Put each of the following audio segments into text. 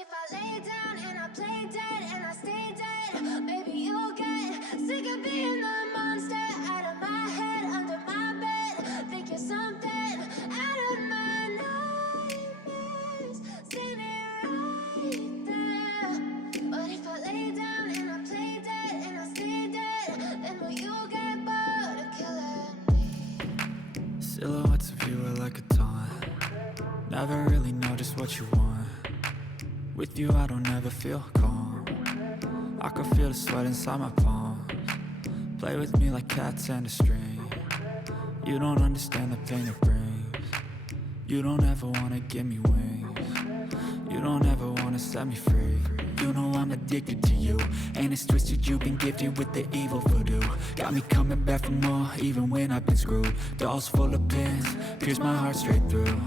if I lay down and I play dead and I stay dead, maybe you'll get sick of being the monster out of my head, under my bed. Think you're something out of my nightmares, standing right there. But if I lay down and I play dead and I stay dead, then will you get bored of killing me? Silhouettes of you are like a taunt. Never really know just what you want. With you I don't ever feel calm. I can feel the sweat inside my palms. Play with me like cats and a string. You don't understand the pain it brings. You don't ever wanna give me wings. You don't ever wanna set me free. You know I'm addicted to you, and it's twisted. You've been gifted with the evil voodoo. Got me coming back for more, even when I've been screwed. Dolls full of pins, pierce my heart straight through.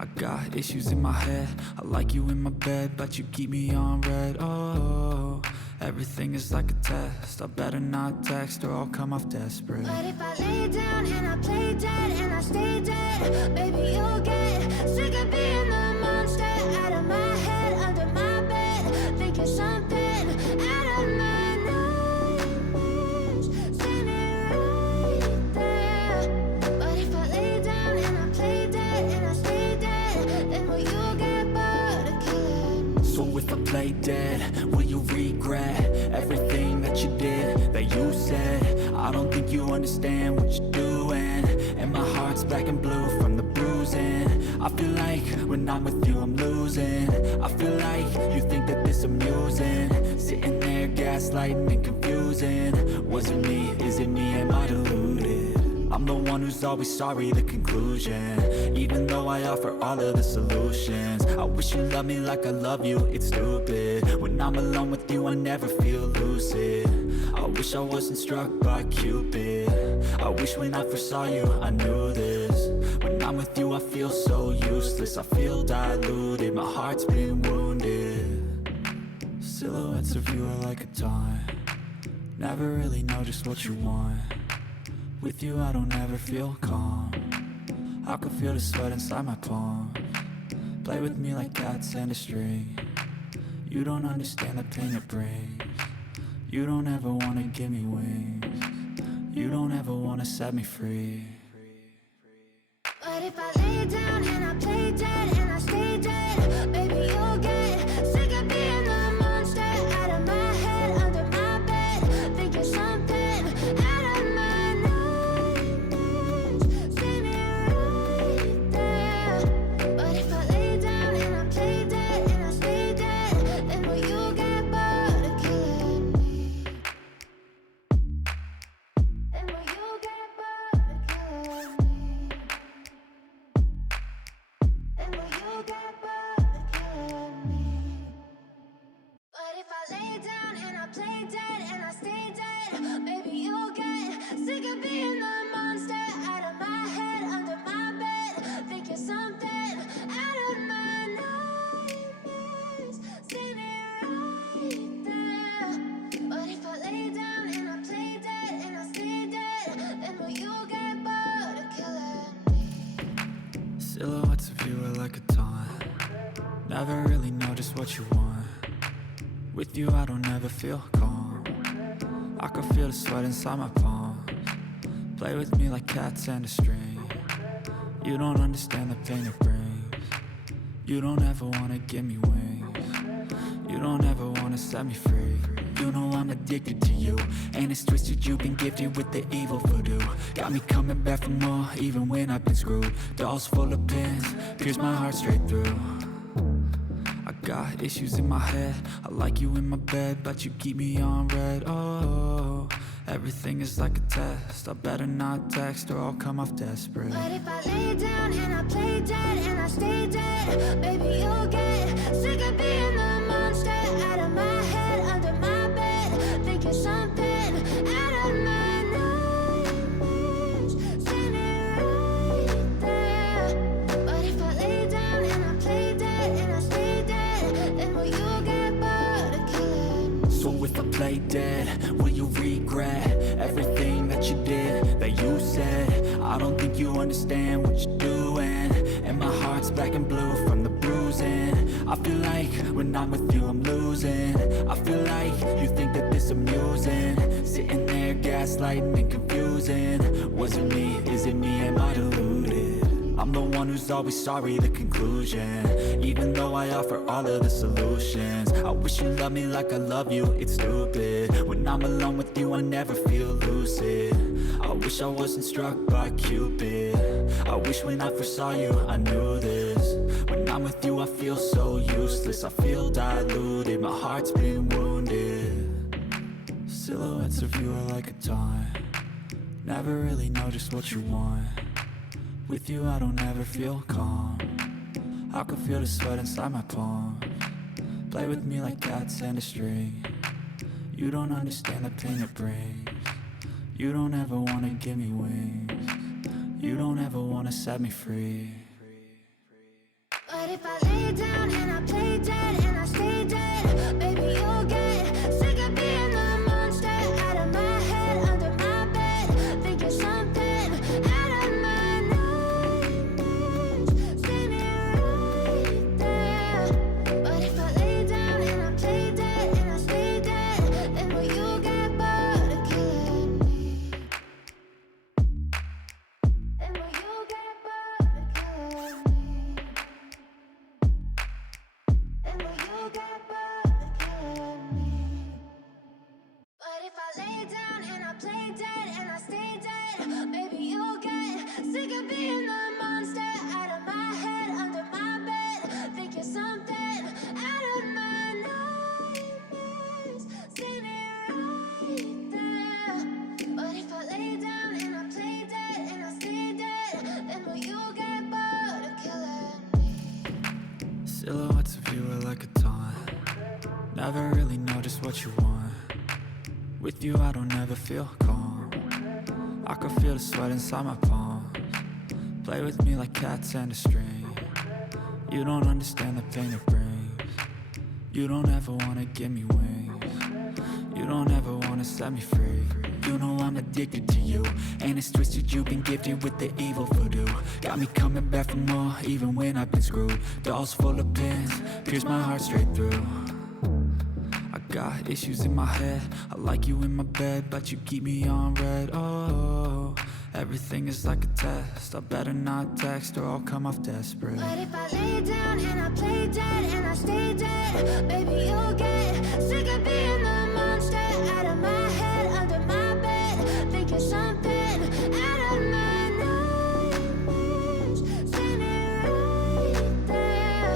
I got issues in my head. I like you in my bed, but you keep me on red. Oh, everything is like a test. I better not text or I'll come off desperate. But if I lay down and I play dead and I stay dead, baby you'll get sick of being the monster out of my head, under my bed. Think you're something out of my nightmares, standing right there. But if I lay down and I play dead and I stay dead, then will you get bored of killing me? So if I play dead, will you regret everything that you did, that you said? I don't think you understand what you're doing, and my heart's black and blue from the bruising. I feel like when I'm with you I'm losing. I feel like you think that this amusing, sitting there gaslighting and confusing. Was it me? Is it me? Am I deluded? I'm the one who's always sorry, the conclusion. Even though I offer all of the solutions, I wish you loved me like I love you, it's stupid. When I'm alone with you I never feel lucid. I wish I wasn't struck by Cupid. I wish when I first saw you I knew this. When I'm with you I feel so useless. I feel diluted, my heart's been wounded. Silhouettes of you are like a taunt. Never really know just what you want. With you I don't ever feel calm. I can feel the sweat inside my palms. Play with me like cats and a string. You don't understand the pain it brings. You don't ever wanna give me wings. You don't ever wanna set me free. But if I lay down and I play dead and I stay dead, baby you'll get sick of being the monster out of my head, under my bed. Think you're something out of my nightmares, standing right there. But if I lay down and I play dead and I stay dead, then will you get bored of killing me? Then will you get bored of killing me? And will you get bored of killing me? But if I lay down and I play dead and I stay dead, baby you'll get sick of being the monster out of my head, under my bed. Think you're something out of my nightmares, standing right there. But if I lay down and I play dead and I stay dead, then will you get bored of killing me? Silhouettes of you are like a taunt. Never really know just what you want. With you I don't ever feel calm. I can feel the sweat inside my palms. Play with me like cats and a string. You don't understand the pain it brings. You don't ever wanna give me wings. You don't ever wanna set me free. You know I'm addicted to you, and it's twisted. You've been gifted with the evil voodoo. Got me coming back for more, even when I've been screwed. Dolls full of pins, pierce my heart straight through. I got issues in my head. I like you in my bed, but you keep me on red. Oh, everything is like a test. I better not text or I'll come off desperate. But if I lay down and I play dead and I stay dead, baby you'll get sick of being the monster out of my head, under my bed. Think you're something out of my nightmares, standing right there. But if I lay down and I play dead and I stay dead, then will you get bored of killing me? So if I play dead, will you regret everything that you did, that you said? I don't think you understand what you're doing, and my heart's black and blue from the bruising. I I feel like when I'm with you I'm losing. I feel like you think that this amusing, sitting there gaslighting and confusing. Was it me? Is it me? Am I deluded? I'm the one who's always sorry, the conclusion. Even though I offer all of the solutions, I wish you loved me like I love you, it's stupid. When I'm alone with you I never feel lucid. I wish I wasn't struck by Cupid. I wish when I first saw you I knew this. When I'm with you I feel so useless, I feel diluted, my heart's been wounded. Silhouettes of you are like a taunt, never really know just what you want. With you I don't ever feel calm, I can feel the sweat inside my palms. Play with me like cats and a string. You don't understand the pain it brings. You don't ever wanna give me wings. You don't ever wanna set me free. But if I lay down and I play dead and I stay dead, baby you'll get sick of being the monster out of my head, under my bed, thinking something out of my nightmares, standing right there. But if I lay down and I play dead and I stay dead, then will you get bored of killing me? Then will you get bored of killing me? And will you get bored of killing me? But if I lay down and I play dead and I stay dead, baby you'll get sick of being the monster out of my head, under my bed, thinking something out of my nightmares, standing right there. But if I lay down and I play dead and I stay dead, then will you get bored of killing me? Silhouettes of you are like a taunt, never really know just what you want. With you I don't ever feel calm, I can feel the sweat inside my palms. Play with me like cats and a string. You don't understand the pain it brings. You don't ever wanna give me wings. You don't ever wanna set me free. You know I'm addicted to you, and it's twisted, you've been gifted with the evil voodoo. Got me coming back for more, even when I've been screwed. Dolls full of pins, pierce my heart straight through. I got issues in my head, I like you in my bed, but you keep me on red. Oh, everything is like a test, I better not text or I'll come off desperate. But if I lay down and I play dead and I stay dead, baby you'll get sick of being the monster out of my head, under my bed, thinking something out of my nightmares, standing right there.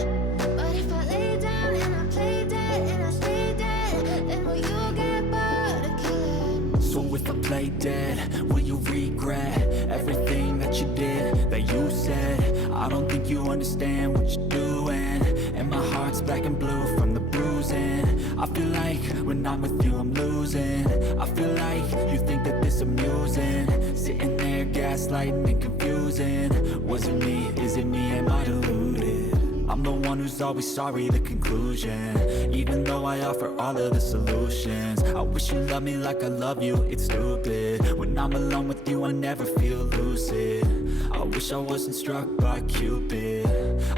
But if I lay down and I play dead and I stay dead, then will you get bored of killing me? So if I play dead, will you regret everything that you did, that you said? I don't think you understand what you're doing, and my heart's black and blue from the bruising. I feel like when I'm with you I'm losing. I feel like you think that this amusing, sitting there gaslighting and confusing. Was it me? Is it me? Am I deluded? I'm the one who's always sorry, the conclusion. Even though I offer all of the solutions, I wish you loved me like I love you, it's stupid. When I'm alone with you I never feel lucid. I wish I wasn't struck by Cupid.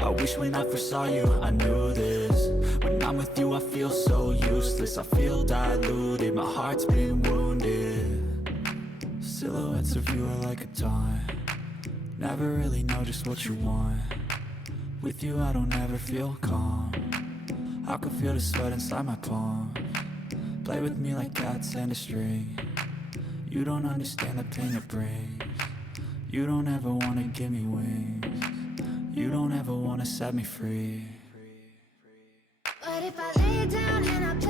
I wish when I first saw you I knew this. When I'm with you I feel so useless, I feel diluted, my heart's been wounded. Silhouettes of you are like a taunt, never really know just what you want. With you I don't ever feel calm, I can feel the sweat inside my palms. Play with me like cats and a string. You don't understand the pain it brings. You don't ever wanna give me wings. You don't ever wanna set me free. But if I lay down and I play